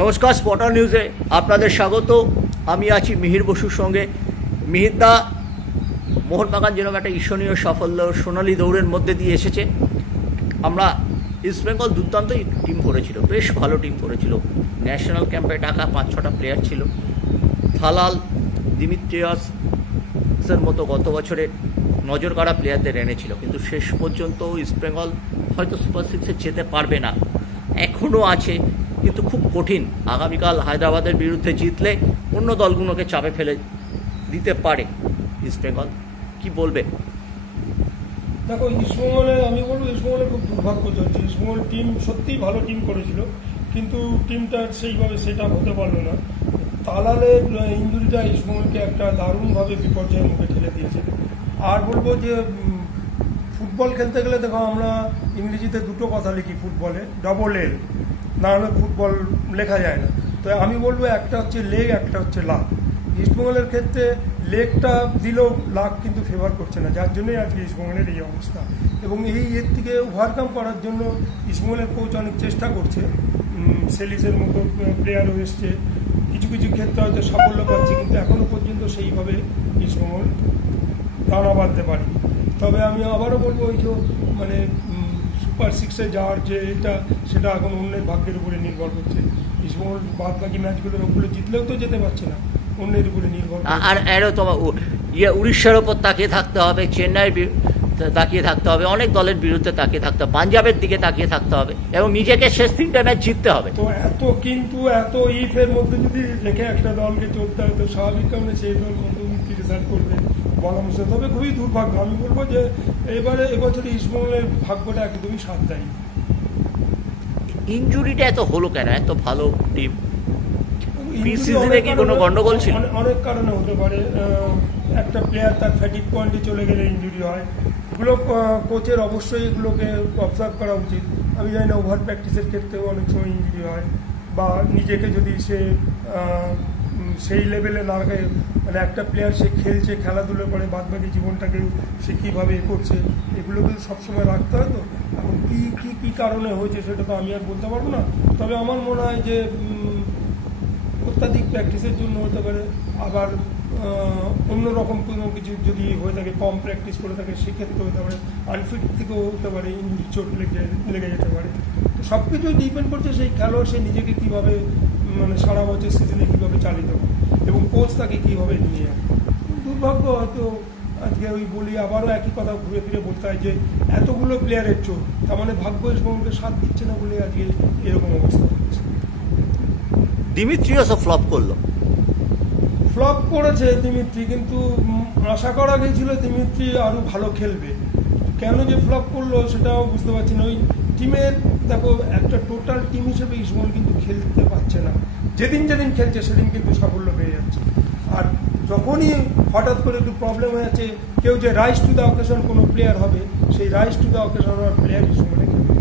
নমস্কার, স্পটার নিউজে আপনাদের স্বাগত। আমি আছি মিহির বসুর সঙ্গে। মিহিরদা, মোহনবাগান যেরকম একটা ঈর্ষণীয় সাফল্য সোনালী দৌড়ের মধ্যে দিয়ে এসেছে। আমরা ইস্টবেঙ্গল দুর্দান্ত টিম করেছিল, বেশ ভালো টিম করেছিল। ন্যাশনাল ক্যাম্পে ডাকা 5-6টা প্লেয়ার ছিল। থালাল, দিমিত্রিয়াসের মতো গত বছরের নজর কাড়া প্লেয়ারদের এনেছিল, কিন্তু শেষ পর্যন্ত ইস্টবেঙ্গল হয়তো সুপার সিক্সে যেতে পারবে না, এখনও আছে, কিন্তু খুব কঠিন। আগামীকাল হায়দ্রাবাদের বিরুদ্ধে জিতলে অন্য দলগুলোকে চাপে ফেলে দিতে পারে ইস্টবেঙ্গল। কি বলবে? দেখো, ইস্টবেঙ্গলে আমি বলবো ইস্টবেঙ্গলে খুব দুর্ভাগ্য চলছে। ইস্টবেঙ্গল টিম সত্যিই ভালো টিম করেছিল, কিন্তু টিমটা সেইভাবে সেট আপ হতে পারলো না। তালালের ইঞ্জুরিটা ইস্টবেঙ্গলকে একটা দারুণভাবে বিপর্যয়ের মুখে ঠেলে দিয়েছে। আর বলবো যে ফুটবল খেলতে গেলে দেখো, আমরা ইংরেজিতে দুটো কথা লিখি ফুটবলে, ডবল এল, না হলে ফুটবল লেখা যায় না। তো আমি বলবো একটা হচ্ছে লেগ, একটা হচ্ছে লাক। ইস্টবেঙ্গলের ক্ষেত্রে লেগটা দিলেও লাক কিন্তু ফেভার করছে না, যার জন্যই আজকে ইস্টবেঙ্গলের এই অবস্থা। এবং এর থেকে ওভারকাম করার জন্য ইস্টবেঙ্গলের কোচ অনেক চেষ্টা করছে। সেলিসের মতো প্লেয়ারও এসছে, কিছু কিছু ক্ষেত্রে হয়তো সাফল্য পাচ্ছে, কিন্তু এখনও পর্যন্ত সেইভাবে ইস্টবেঙ্গল দানা বাঁধতে পারেনি। তবে আমি আবারও বলবো, ওই যে মানে সুপার সিক্সে যাওয়ার যে এটা, সেটা এখন অন্যের ভাগ্যের উপরে নির্ভর করছে। ইস্টবেঙ্গল বাদ বাকি ম্যাচগুলোর ওগুলো জিতলেও তো যেতে পারছে না, অন্যের উপরে নির্ভর। আর এরও তোমার উড়িষ্যার ওপর তাকিয়ে থাকতে হবে, চেন্নাইয়ের তাকিয়ে থাকতে হবে, অনেক দলের বিরুদ্ধে তাকিয়ে থাকতে হবে, পাঞ্জাবের দিকে তাকিয়ে থাকতে হবে, এবং নিজেকে শেষ 3টে ম্যাচ জিততে হবে। তো এত ইফের মধ্যে যদি রেখে একটা দলকে চলতে হয়, তো স্বাভাবিক কারণে সেই দল কত রেজাল্ট করবে বলা মুশকিল। তবে খুবই দুর্ভাগ্য। আমি বলবো যে এবছর ইস্টবেঙ্গলের ভাগ্যটা একদমই সাথ দেয়। ইনজুরিটা এত হলো কেন? এত ভালো টিম, প্রি সিজনে কি কোনো গন্ডগোল ছিল? অনেক কারণে হতে পারে। একটা প্লেয়ার তার ফ্যাটিক পয়েন্টে চলে গেলে ইনজুরি হয়, এগুলো কোচের অবশ্যই এগুলোকে অবজার্ভ করা উচিত। আমি জানি না, ওভার প্র্যাকটিসের ক্ষেত্রেও অনেক সময় ইনজুরি হয়, বা নিজেকে যদি সে সেই লেভেলে না রাখে, মানে একটা প্লেয়ার সে খেলছে, খেলাধুলো করে, বাদ বাকি জীবনটাকে সে কীভাবে করছে, এগুলো কিন্তু সবসময় রাখতে হয়। তো এখন কী কারণে হয়েছে সেটা তো আমি আর বলতে পারবো না। তবে আমার মনে হয় যে অত্যাধিক প্র্যাকটিসের জন্য হতে পারে, আবার অন্যরকম কোনো কিছু যদি হয়ে থাকে, কম প্র্যাকটিস করে থাকে, সেক্ষেত্রে হতে পারে, আনফিট থেকেও হতে পারে, ইঞ্জুরি চোট লেগে যেতে পারে। তো সব কিছুই ডিপেন্ড করছে সেই খেলোয়াড় সে নিজেকে কীভাবে, মানে সারা বছর সিজনে কীভাবে চালিত করে, এবং কোচ তাকে কীভাবে নিয়ে যায়। দুর্ভাগ্য হয়তো আজকে ওই বলি, আবারও একই কথা ঘুরে ফিরে বলতে হয় যে এতগুলো প্লেয়ারের চোট, তার মানে ভাগ্য ইস্টবেঙ্গলকে সাথ দিচ্ছে না বলে আজকে এরকম অবস্থা হচ্ছে। দিমিত্রিয়াসও ফ্লপ করলো। ফ্লপ করেছে দিমিত্রি, কিন্তু আশা করা গিয়েছিল দিমিত্রি আরও ভালো খেলবে। কেন যে ফ্লপ করলো সেটাও বুঝতে পারছি না। ওই টিমের দেখো, একটা টোটাল টিম হিসেবে ইস্টবেঙ্গল কিন্তু খেলতে পারছে না। যেদিন খেলছে সেদিন কিন্তু সাফল্য পেয়ে যাচ্ছে। আর যখনই হঠাৎ করে একটু প্রবলেম হয়ে যাচ্ছে, কেউ যে রাইজ টু দ্য অকেশন কোনো প্লেয়ার হবে, সেই rise to the occasion player ইস্টবেঙ্গলে খেলবে।